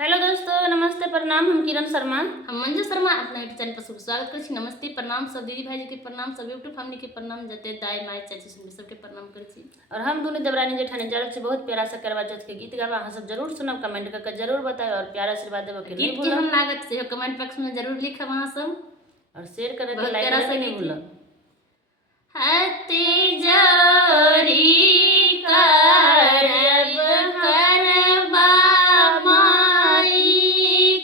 Hello दोस्तों, नमस्ते प्रणाम। हम किरण शर्मा। हम मंजू शर्मा अपना यूट्यूब चैनल पर स्वागत कर छी। नमस्ते प्रणाम सब दीदी भाई जी के प्रणाम, सब यूट्यूब फैमिली के प्रणाम, जते दाई माई चाची सुन सबके प्रणाम कर छी। और हम दोनों देवरानी जेठानी जरूर से बहुत प्यारा सा करवा चौथ के गीत गावा। अहाँ सब जरूर सुनब, कमेंट करके जरूर बताएं और प्यारा आशीर्वाद देबो के नहीं भूलब। हम लागत से कमेंट बॉक्स में जरूर लिखब अहाँ सब, और शेयर करे बहुत के लाइक प्यारा करे सा के नहीं गीत। भूलब। हते जरी करब करबा माई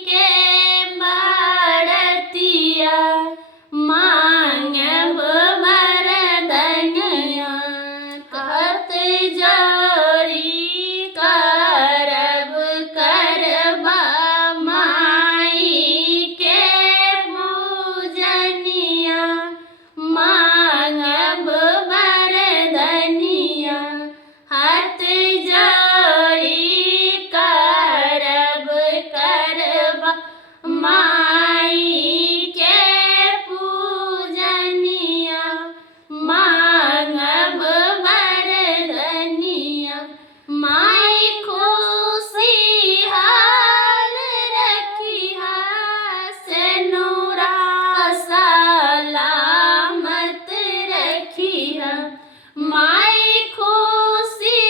के बरतिया, मांगब वरदनिया। हते जरी करब करबा माई के पूजनिया, मांगब वरदनिया। हाथ जोड़ी करब करबा माई के पूजनिया, मांगब वरदनिया। माई खुशी हाल रखिहा, सेनुरा सलामत रखिहा। माई खुशी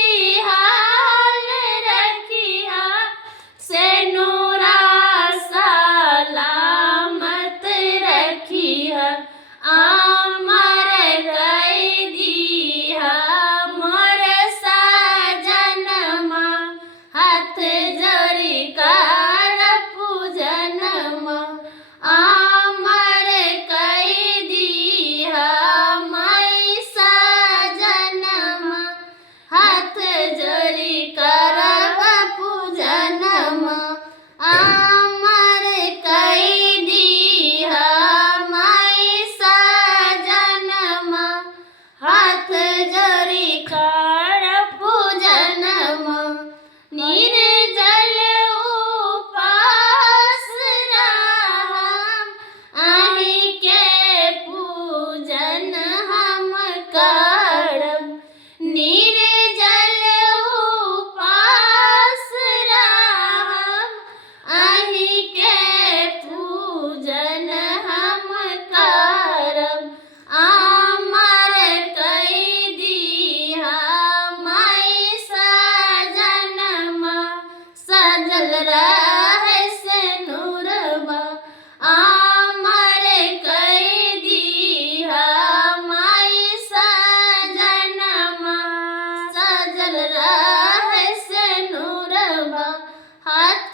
हाल रखिहा, सेनुरा सलामत रखिहा। अमर कई दिहा मोर सजनमा, हाथ जोड़ी कर पूजनमा। अमर कई दिहा माई सजनमा, हाथ जोड़ी करब पूजनमा। अमर कई दिहा माई सजनमा, हाथ जोड़ी कर पूजनमा। निर्जल उपास रहम, अहि के पूजन हम करब। निर्जल उपास रहम, अहि के पूजन हम करब। अमर कई दिहा माई सजनमा, सजल रहे सेनुरबा। अमर कई दिहा माई सजनमा, सजल रहे सेनुरबा। हाथ